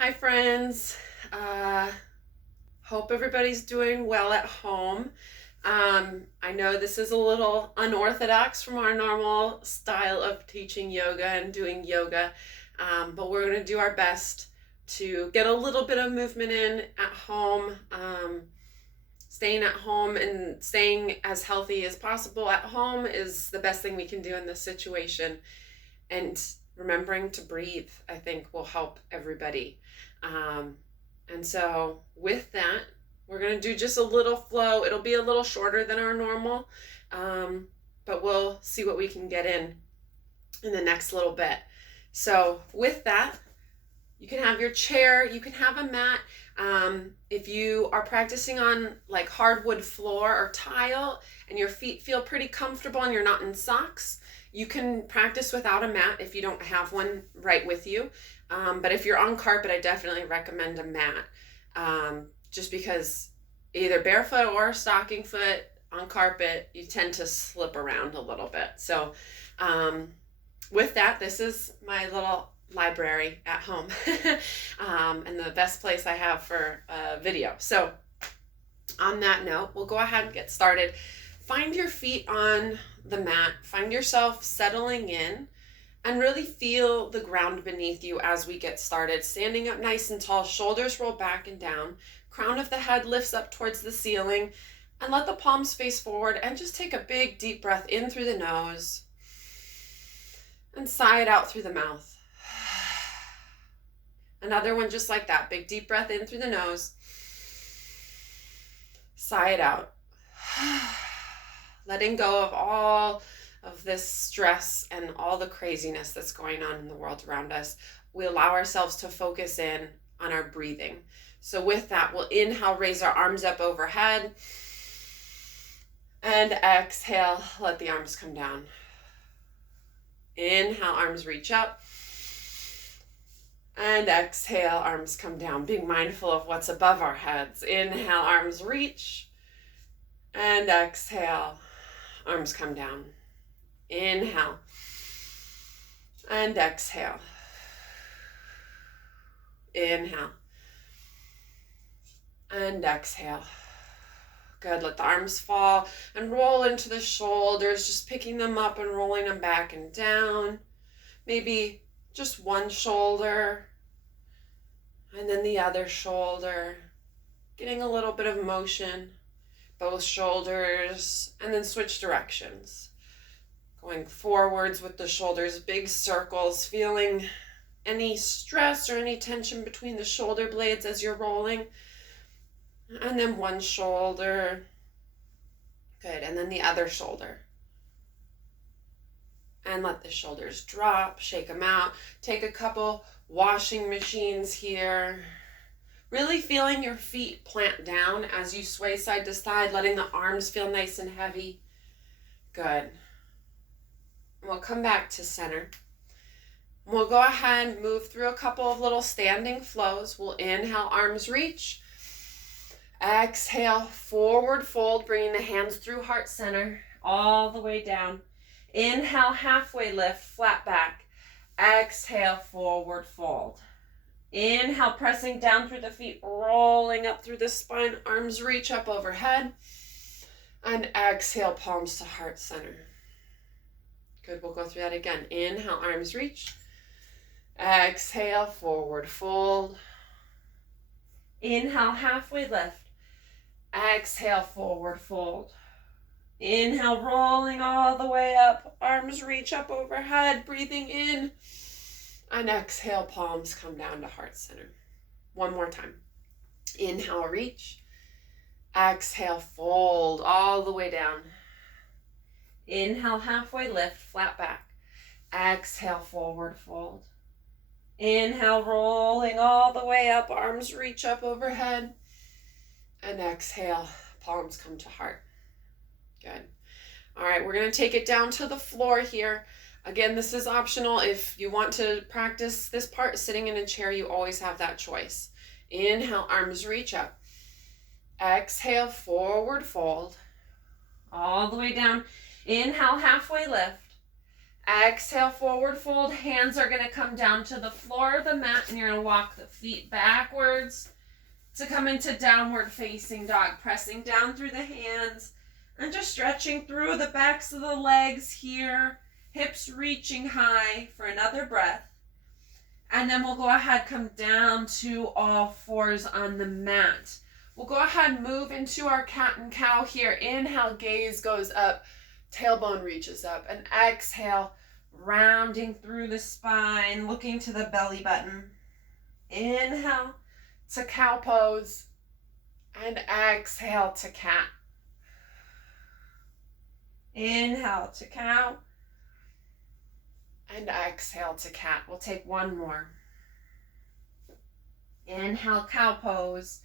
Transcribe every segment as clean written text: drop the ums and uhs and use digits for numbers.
Hi friends, hope everybody's doing well at home. I know this is a little unorthodox from our normal style of teaching yoga and doing yoga, but we're going to do our best to get a little bit of movement in at home. Staying at home and staying as healthy as possible at home is the best thing we can do in this situation. And remembering to breathe, I think, will help everybody. And so with that, we're going to do just a little flow. It'll be a little shorter than our normal, but we'll see what we can get in the next little bit. So with that, you can have your chair, you can have a mat. If you are practicing on like hardwood floor or tile and your feet feel pretty comfortable and you're not in socks, you can practice without a mat if you don't have one right with you. But if you're on carpet, I definitely recommend a mat. Just because either barefoot or stocking foot on carpet, you tend to slip around a little bit. So with that, this is my little library at home and the best place I have for video. So on that note, we'll go ahead and get started. Find your feet on the mat, find yourself settling in, and really feel the ground beneath you as we get started. Standing up nice and tall, shoulders roll back and down, crown of the head lifts up towards the ceiling, and let the palms face forward, and just take a big deep breath in through the nose and sigh it out through the mouth. Another one just like that. Big deep breath in through the nose. Sigh it out. Letting go of all of this stress and all the craziness that's going on in the world around us. We allow ourselves to focus in on our breathing. So with that, we'll inhale, raise our arms up overhead. And exhale, let the arms come down. Inhale, arms reach up. And exhale, arms come down, being mindful of what's above our heads. Inhale, arms reach. And exhale, arms come down. Inhale. And exhale. Inhale. And exhale. Good, let the arms fall and roll into the shoulders, just picking them up and rolling them back and down. Maybe just one shoulder and then the other shoulder, getting a little bit of motion, both shoulders, and then switch directions. Going forwards with the shoulders, big circles, feeling any stress or any tension between the shoulder blades as you're rolling. And then one shoulder. Good, and then the other shoulder. And let the shoulders drop, shake them out. Take a couple washing machines here. Really feeling your feet plant down as you sway side to side, letting the arms feel nice and heavy. Good. And we'll come back to center. We'll go ahead and move through a couple of little standing flows. We'll inhale, arms reach. Exhale, forward fold, bringing the hands through heart center, all the way down. Inhale, halfway lift, flat back. Exhale, forward fold. Inhale, pressing down through the feet, rolling up through the spine, arms reach up overhead. And exhale, palms to heart center. Good, we'll go through that again. Inhale, arms reach. Exhale, forward fold. Inhale, halfway lift. Exhale, forward fold. Inhale, rolling all the way up. Arms reach up overhead, breathing in. And exhale, palms come down to heart center. One more time. Inhale, reach. Exhale, fold all the way down. Inhale, halfway lift, flat back. Exhale, forward fold. Inhale, rolling all the way up. Arms reach up overhead. And exhale, palms come to heart. Good. All right, we're going to take it down to the floor here. Again, this is optional. If you want to practice this part sitting in a chair, you always have that choice. Inhale, arms reach up. Exhale, forward fold. All the way down. Inhale, halfway lift. Exhale, forward fold. Hands are going to come down to the floor of the mat, and you're going to walk the feet backwards to come into downward facing dog, pressing down through the hands and just stretching through the backs of the legs here, hips reaching high for another breath. And then we'll go ahead, come down to all fours on the mat. We'll go ahead and move into our cat and cow here. Inhale, gaze goes up, tailbone reaches up, and exhale, rounding through the spine, looking to the belly button. Inhale to cow pose, and exhale to cat. Inhale to cow, and exhale to cat. We'll take one more. Inhale, cow pose,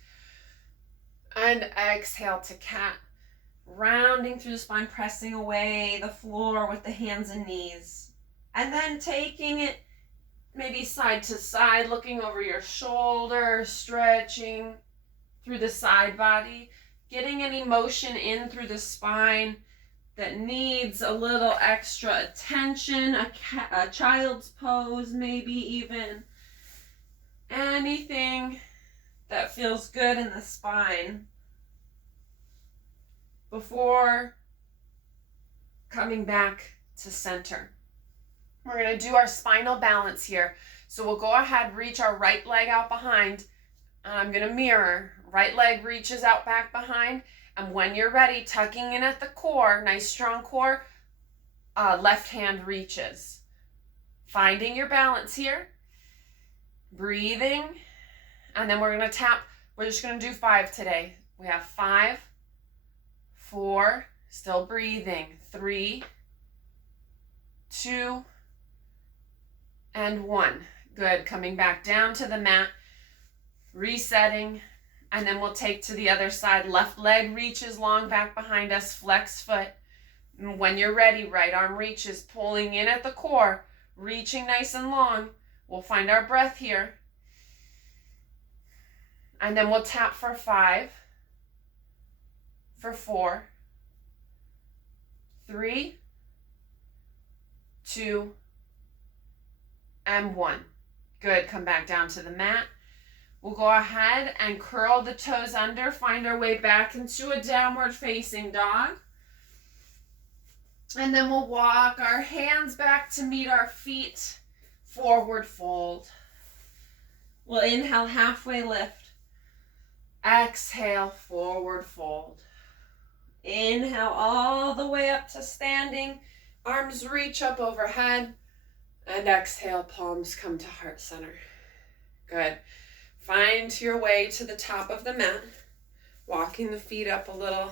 and exhale to cat. Rounding through the spine, pressing away the floor with the hands and knees. And then taking it maybe side to side, looking over your shoulder, stretching through the side body, getting any motion in through the spine that needs a little extra attention, a child's pose maybe even. Anything that feels good in the spine before coming back to center. We're going to do our spinal balance here. So we'll go ahead, reach our right leg out behind. I'm going to mirror. Right leg reaches out back behind. And when you're ready, tucking in at the core, nice strong core, left hand reaches. Finding your balance here. Breathing. And then we're going to tap. We're just going to do 5 today. We have 5, 4, still breathing. 3, 2, and 1. Good. Coming back down to the mat. Resetting. And then we'll take to the other side. Left leg reaches long back behind us. Flex foot. And when you're ready, right arm reaches, pulling in at the core, reaching nice and long. We'll find our breath here. And then we'll tap for 5, for 4, 3, 2, and 1. Good. Come back down to the mat. We'll go ahead and curl the toes under, find our way back into a downward facing dog. And then we'll walk our hands back to meet our feet, forward fold. We'll inhale, halfway lift. Exhale, forward fold. Inhale all the way up to standing. Arms reach up overhead. And exhale, palms come to heart center. Good. Find your way to the top of the mat, walking the feet up a little.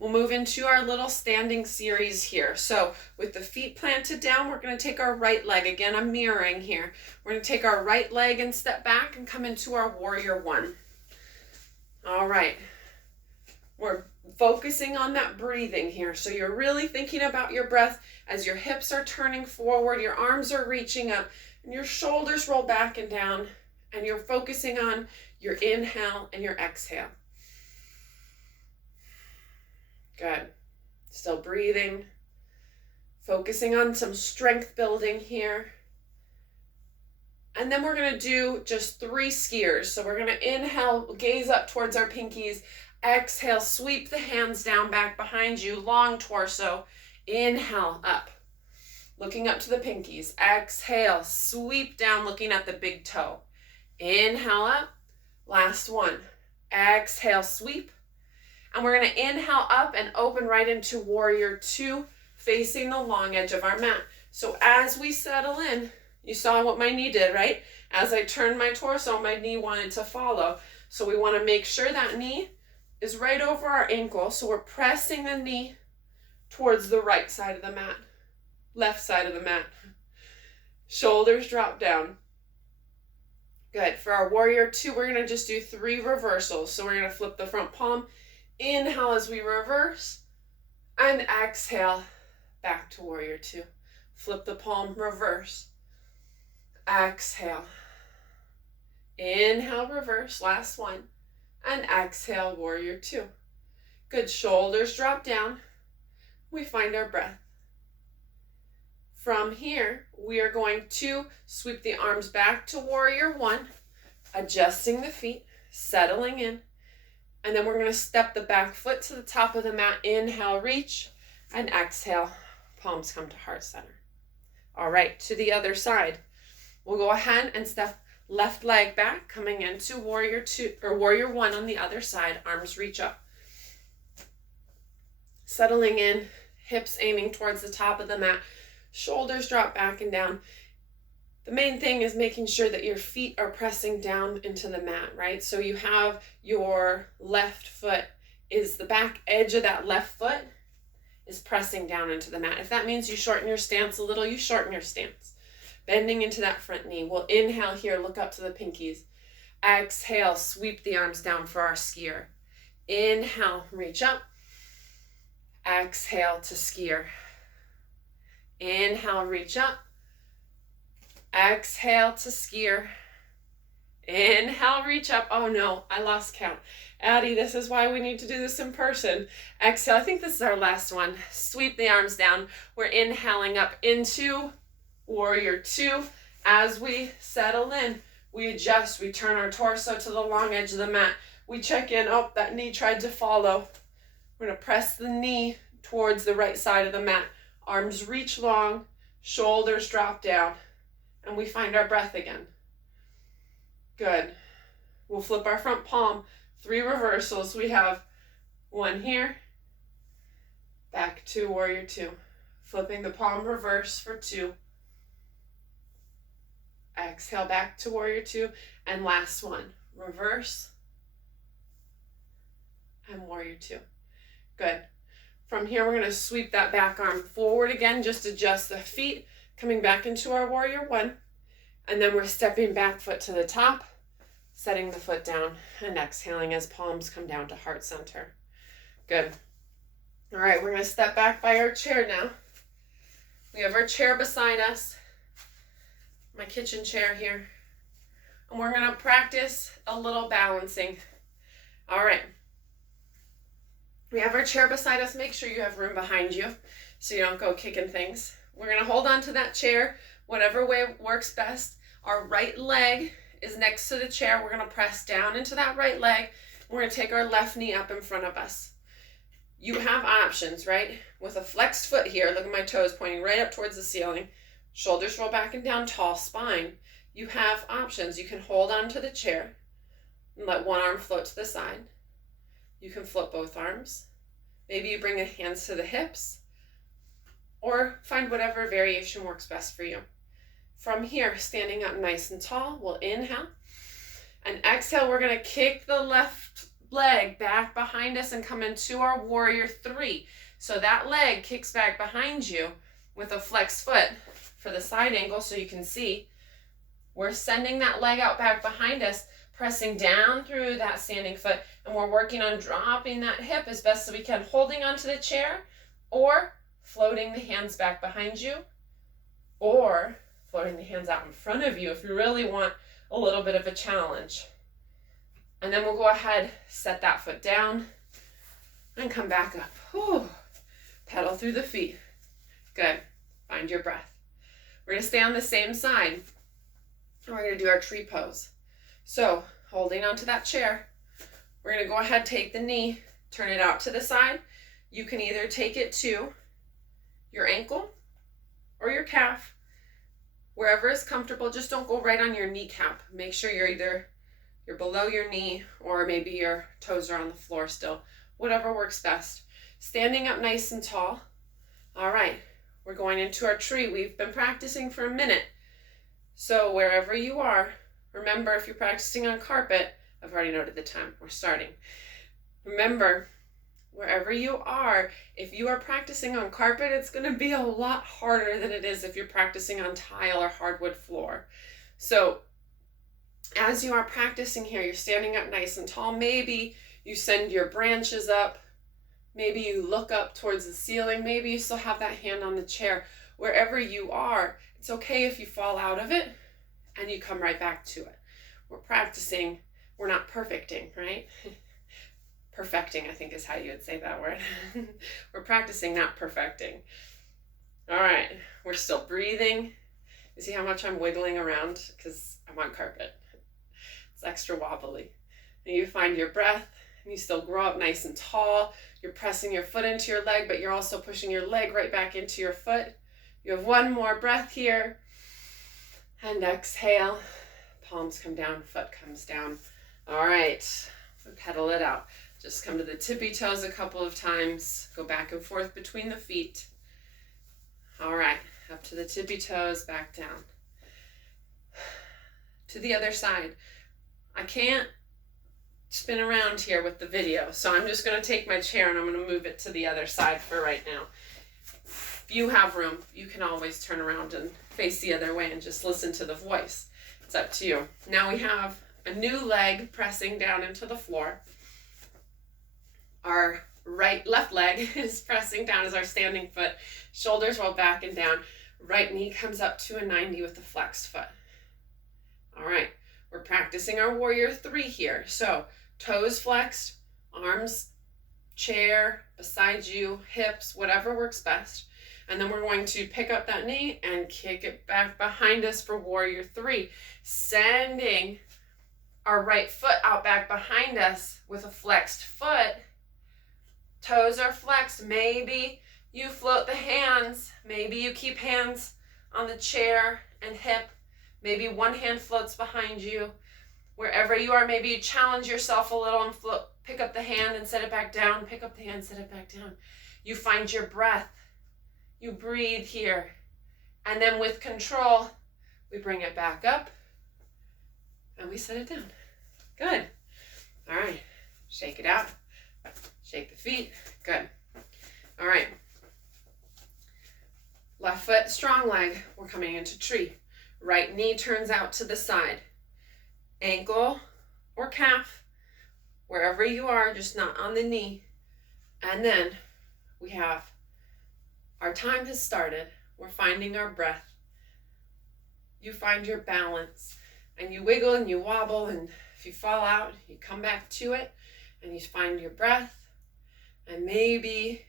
We'll move into our little standing series here. So with the feet planted down, we're going to take our right leg. Again, I'm mirroring here. We're going to take our right leg and step back and come into our warrior 1. All right. We're focusing on that breathing here. So you're really thinking about your breath as your hips are turning forward, your arms are reaching up, and your shoulders roll back and down. And you're focusing on your inhale and your exhale. Good. Still breathing. Focusing on some strength building here. And then we're going to do just 3 skiers. So we're going to inhale, gaze up towards our pinkies. Exhale, sweep the hands down back behind you, long torso. Inhale, up. Looking up to the pinkies. Exhale, sweep down, looking at the big toe. Inhale up, last one. Exhale, sweep. And we're going to inhale up and open right into warrior 2, facing the long edge of our mat. So as we settle in, you saw what my knee did, right? As I turned my torso, my knee wanted to follow. So we want to make sure that knee is right over our ankle. So we're pressing the knee towards the right side of the mat, left side of the mat. Shoulders drop down. Good. For our warrior 2, we're going to just do 3 reversals. So we're going to flip the front palm, inhale as we reverse, and exhale back to warrior 2. Flip the palm, reverse, exhale. Inhale, reverse, last one, and exhale, warrior 2. Good. Shoulders drop down. We find our breath. From here, we are going to sweep the arms back to warrior one, adjusting the feet, settling in, and then we're going to step the back foot to the top of the mat. Inhale, reach, and exhale, palms come to heart center. All right, to the other side. We'll go ahead and step left leg back, coming into warrior two or warrior one on the other side. Arms reach up. Settling in, hips aiming towards the top of the mat. Shoulders drop back and down. The main thing is making sure that your feet are pressing down into the mat, right? So you have your left foot is the back edge of that left foot is pressing down into the mat. If that means you shorten your stance a little, you shorten your stance. Bending into that front knee. We'll inhale here, look up to the pinkies. Exhale, sweep the arms down for our skier. Inhale, reach up. Exhale to skier. Inhale, reach up. Exhale to skier. Inhale, reach up. Oh no, I lost count. Addie, this is why we need to do this in person. Exhale, I think this is our last one. Sweep the arms down. We're inhaling up into warrior two. As we settle in, we adjust. We turn our torso to the long edge of the mat. We check in. Oh, that knee tried to follow. We're going to press the knee towards the right side of the mat. Arms reach long, shoulders drop down, and we find our breath again. Good. We'll flip our front palm. 3 reversals. We have 1 here, back to warrior 2. Flipping the palm reverse for 2. Exhale back to warrior 2. And last one, reverse and warrior 2. Good. From here, we're going to sweep that back arm forward again. Just adjust the feet, coming back into our warrior 1. And then we're stepping back foot to the top, setting the foot down, and exhaling as palms come down to heart center. Good. All right, we're going to step back by our chair now. We have our chair beside us, my kitchen chair here. And we're going to practice a little balancing. All right. We have our chair beside us. Make sure you have room behind you so you don't go kicking things. We're going to hold on to that chair, whatever way works best. Our right leg is next to the chair. We're going to press down into that right leg. We're going to take our left knee up in front of us. You have options, right? With a flexed foot here, look at my toes pointing right up towards the ceiling. Shoulders roll back and down, tall spine. You have options. You can hold on to the chair and let one arm float to the side. You can flip both arms. Maybe you bring the hands to the hips, or find whatever variation works best for you. From here, standing up nice and tall, we'll inhale. And exhale, we're going to kick the left leg back behind us and come into our warrior 3. So that leg kicks back behind you with a flexed foot for the side angle so you can see. We're sending that leg out back behind us, pressing down through that standing foot, and we're working on dropping that hip as best as we can, holding onto the chair, or floating the hands back behind you, or floating the hands out in front of you if you really want a little bit of a challenge. And then we'll go ahead, set that foot down, and come back up. Whew. Pedal through the feet. Good. Find your breath. We're going to stay on the same side. And we're going to do our tree pose. So, holding onto that chair, we're going to go ahead, take the knee, turn it out to the side. You can either take it to your ankle or your calf, wherever is comfortable. Just don't go right on your kneecap. Make sure you're below your knee, or maybe your toes are on the floor still. Whatever works best. Standing up nice and tall. All right, we're going into our tree. We've been practicing for a minute. So wherever you are, remember, if you're practicing on carpet, I've already noted the time, we're starting. Remember, wherever you are, if you are practicing on carpet, it's going to be a lot harder than it is if you're practicing on tile or hardwood floor. So as you are practicing here, you're standing up nice and tall. Maybe you send your branches up. Maybe you look up towards the ceiling. Maybe you still have that hand on the chair. Wherever you are, it's okay if you fall out of it and you come right back to it. We're practicing. We're not perfecting, right? Perfecting, I think, is how you would say that word. We're practicing, not perfecting. All right, we're still breathing. You see how much I'm wiggling around because I'm on carpet. It's extra wobbly. And you find your breath and you still grow up nice and tall. You're pressing your foot into your leg, but you're also pushing your leg right back into your foot. You have one more breath here. And exhale. Palms come down, foot comes down. All right, pedal it out. Just come to the tippy toes a couple of times. Go back and forth between the feet. All right, up to the tippy toes, back down. To the other side. I can't spin around here with the video, so I'm just going to take my chair and I'm going to move it to the other side for right now. If you have room, you can always turn around and face the other way and just listen to the voice. It's up to you. Now we have a new leg pressing down into the floor. Our left leg is pressing down as our standing foot. Shoulders roll back and down. Right knee comes up to a 90 with the flexed foot. All right, we're practicing our warrior 3 here. So toes flexed, arms, chair, beside you, hips, whatever works best. And then we're going to pick up that knee and kick it back behind us for warrior 3, sending our right foot out back behind us with a flexed foot. Toes are flexed. Maybe you float the hands. Maybe you keep hands on the chair and hip. Maybe one hand floats behind you. Wherever you are, maybe you challenge yourself a little and float, pick up the hand and set it back down. Pick up the hand, set it back down. You find your breath. You breathe here. And then with control, we bring it back up and we set it down. Good. All right. Shake it out. Shake the feet. Good. All right. Left foot, strong leg. We're coming into tree. Right knee turns out to the side. Ankle or calf, wherever you are, just not on the knee. And then we have our time has started. We're finding our breath. You find your balance and you wiggle and you wobble, and if you fall out, you come back to it and you find your breath, and maybe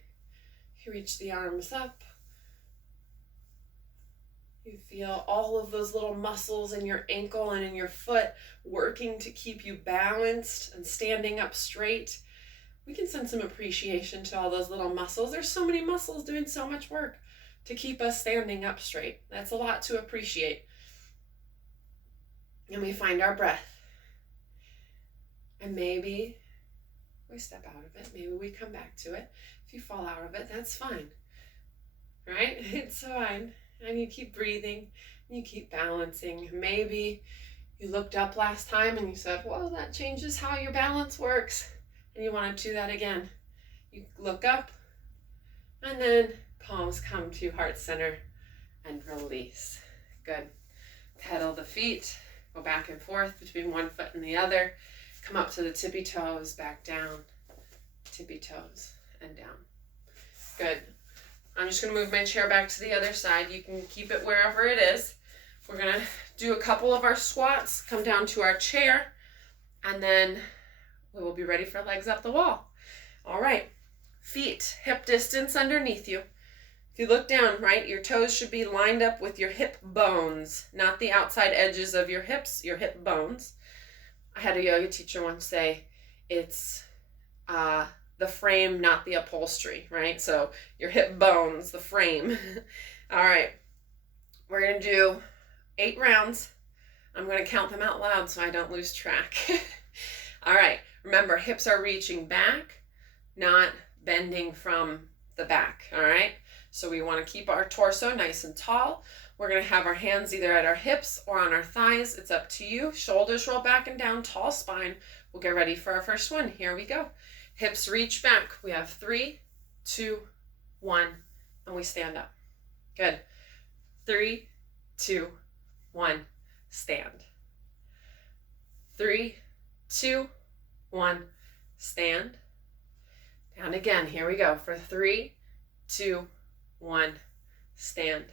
you reach the arms up. You feel all of those little muscles in your ankle and in your foot working to keep you balanced and standing up straight. We can send some appreciation to all those little muscles. There's so many muscles doing so much work to keep us standing up straight. That's a lot to appreciate. And we find our breath. And maybe we step out of it. Maybe we come back to it. If you fall out of it, that's fine. Right? It's fine. And you keep breathing, and you keep balancing. Maybe you looked up last time and you said, well, that changes how your balance works. And you want to do that again. You look up, and then palms come to heart center and release. Good. Pedal the feet, go back and forth between one foot and the other. Come up to the tippy toes, back down, tippy toes, and down. Good. I'm just going to move my chair back to the other side. You can keep it wherever it is. We're going to do a couple of our squats, come down to our chair, and then we will be ready for legs up the wall. All right. Feet hip distance underneath you. If you look down, right, your toes should be lined up with your hip bones, not the outside edges of your hips, your hip bones. I had a yoga teacher once say, it's the frame, not the upholstery, right? So your hip bones, the frame. All right, we're going to do 8 rounds. I'm going to count them out loud so I don't lose track. All right, remember, hips are reaching back, not bending from the back, all right? So we want to keep our torso nice and tall. We're going to have our hands either at our hips or on our thighs. It's up to you. Shoulders roll back and down, tall spine. We'll get ready for our first one. Here we go. Hips reach back. We have 3, 2, 1, and we stand up. Good. 3, 2, 1, stand. 3, 2, 1, stand. Down again. Here we go. For 3, 2, 1, stand.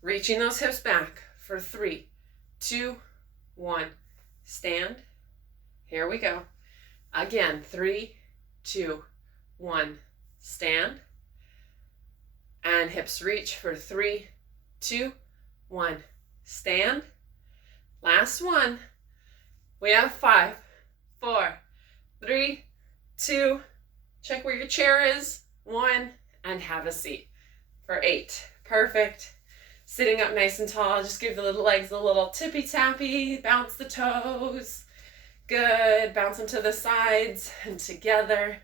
Reaching those hips back for 3, 2, 1, stand. Here we go. Again, 3, 2, 1, stand. and hips reach for 3, 2, 1. Stand. Last one. We have 5, 4, 3, 2. Check where your chair is. 1, and have a seat for 8. Perfect. Sitting up nice and tall. Just give the legs a little tippy tappy. Bounce the toes. Good. Bounce them to the sides and together.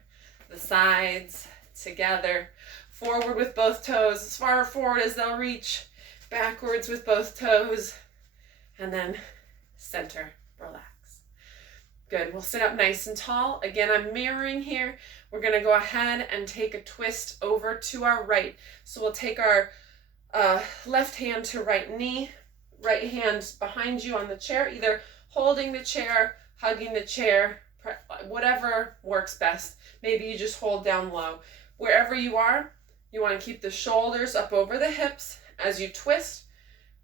The sides, together. Forward with both toes, as far forward as they'll reach. Backwards with both toes. And then center, relax. Good. We'll sit up nice and tall. Again, I'm mirroring here. We're going to go ahead and take a twist over to our right. So we'll take our left hand to right knee, right hand behind you on the chair, either holding the chair, hugging the chair, whatever works best. Maybe you just hold down low. Wherever you are, you want to keep the shoulders up over the hips as you twist.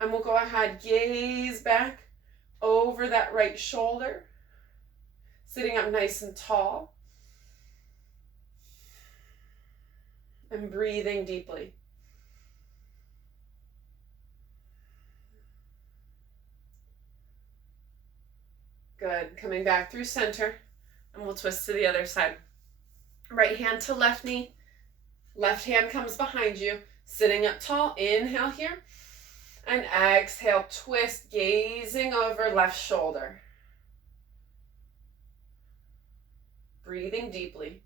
And we'll go ahead, gaze back over that right shoulder, sitting up nice and tall. And breathing deeply. Good. Coming back through center, and we'll twist to the other side. Right hand to left knee. Left hand comes behind you. Sitting up tall. Inhale here. And exhale, twist, gazing over left shoulder. Breathing deeply.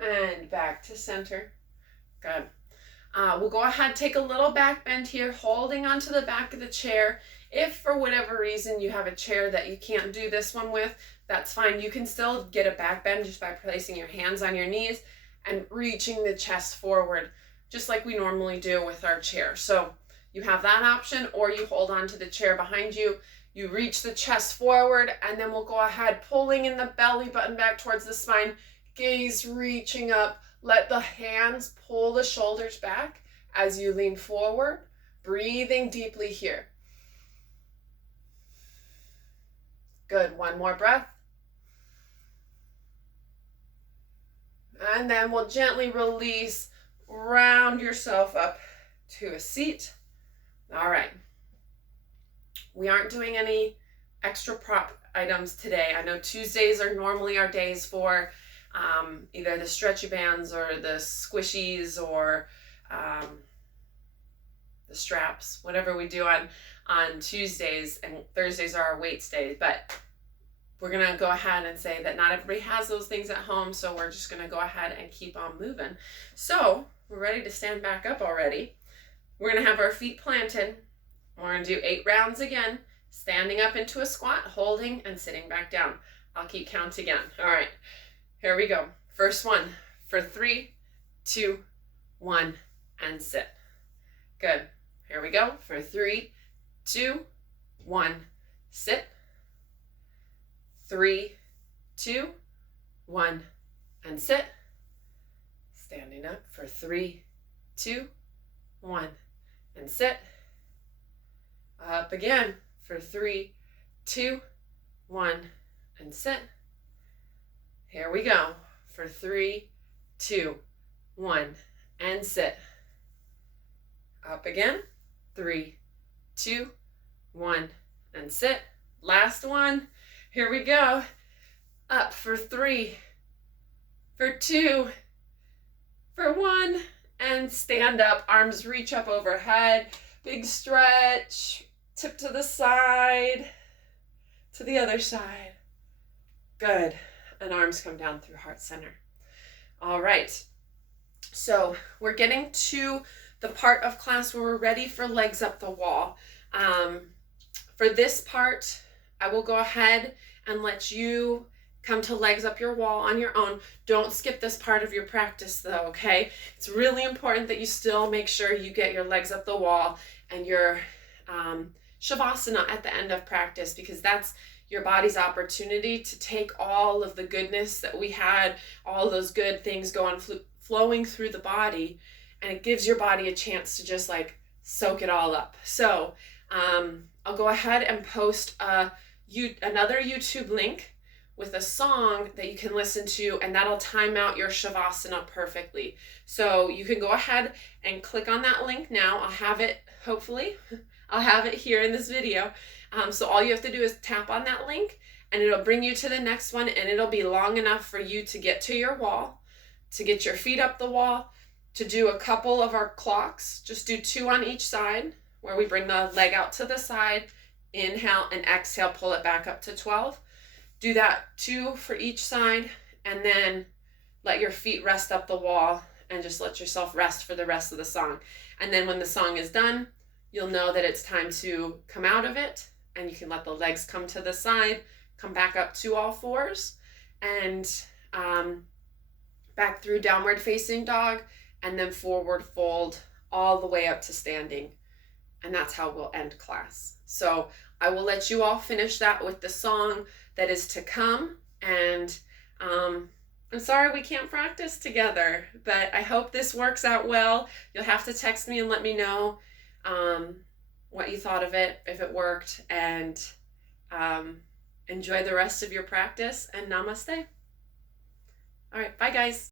And back to center. Good. We'll go ahead, take a little back bend here, holding onto the back of the chair. If for whatever reason you have a chair that you can't do this one with, that's fine. You can still get a back bend just by placing your hands on your knees and reaching the chest forward, just like we normally do with our chair. So you have that option, or you hold on to the chair behind you. You reach the chest forward, and then we'll go ahead, pulling in the belly button back towards the spine, gaze reaching up. Let the hands pull the shoulders back as you lean forward, breathing deeply here. Good. One more breath. And then we'll gently release, round yourself up to a seat. All right. We aren't doing any extra prop items today. I know Tuesdays are normally our days for either the stretchy bands or the squishies or the straps, whatever we do on Tuesdays, and Thursdays are our weights days. But we're going to go ahead and say that not everybody has those things at home, so we're just going to go ahead and keep on moving. So we're ready to stand back up already. We're going to have our feet planted. We're going to do 8 rounds again, standing up into a squat, holding, and sitting back down. I'll keep count again. All right. Here we go. First one for 3, 2, 1, and sit. Good. Here we go. For 3, 2, 1, sit. 3, 2, 1, and sit. Standing up for 3, 2, 1, and sit. Up again for 3, 2, 1, and sit. Here we go. For 3, 2, 1, and sit. Up again. 3, 2, 1, and sit. Last one. Here we go. Up for 3, for 2, for 1, and stand up. Arms reach up overhead. Big stretch. Tip to the side. To the other side. Good. And arms come down through heart center. All right. So we're getting to the part of class where we're ready for legs up the wall. For this part, I will go ahead and let you come to legs up your wall on your own. Don't skip this part of your practice though, okay? It's really important that you still make sure you get your legs up the wall and your Shavasana at the end of practice, because that's your body's opportunity to take all of the goodness that we had, all those good things going flowing through the body, and it gives your body a chance to just like soak it all up. So I'll go ahead and post a another YouTube link with a song that you can listen to, and that'll time out your Shavasana perfectly. So you can go ahead and click on that link now. I'll have it, hopefully, I'll have it here in this video. So all you have to do is tap on that link, and it'll bring you to the next one, and it'll be long enough for you to get to your wall, to get your feet up the wall, to do a couple of our clocks. Just do 2 on each side, where we bring the leg out to the side, inhale and exhale, pull it back up to 12. Do that 2 for each side, and then let your feet rest up the wall and just let yourself rest for the rest of the song. And then when the song is done, you'll know that it's time to come out of it, and you can let the legs come to the side, come back up to all fours, and back through downward facing dog, and then forward fold all the way up to standing. And that's how we'll end class. So I will let you all finish that with the song that is to come. And I'm sorry we can't practice together, but I hope this works out well. You'll have to text me and let me know what you thought of it, if it worked, and enjoy the rest of your practice, and namaste. All right, bye guys.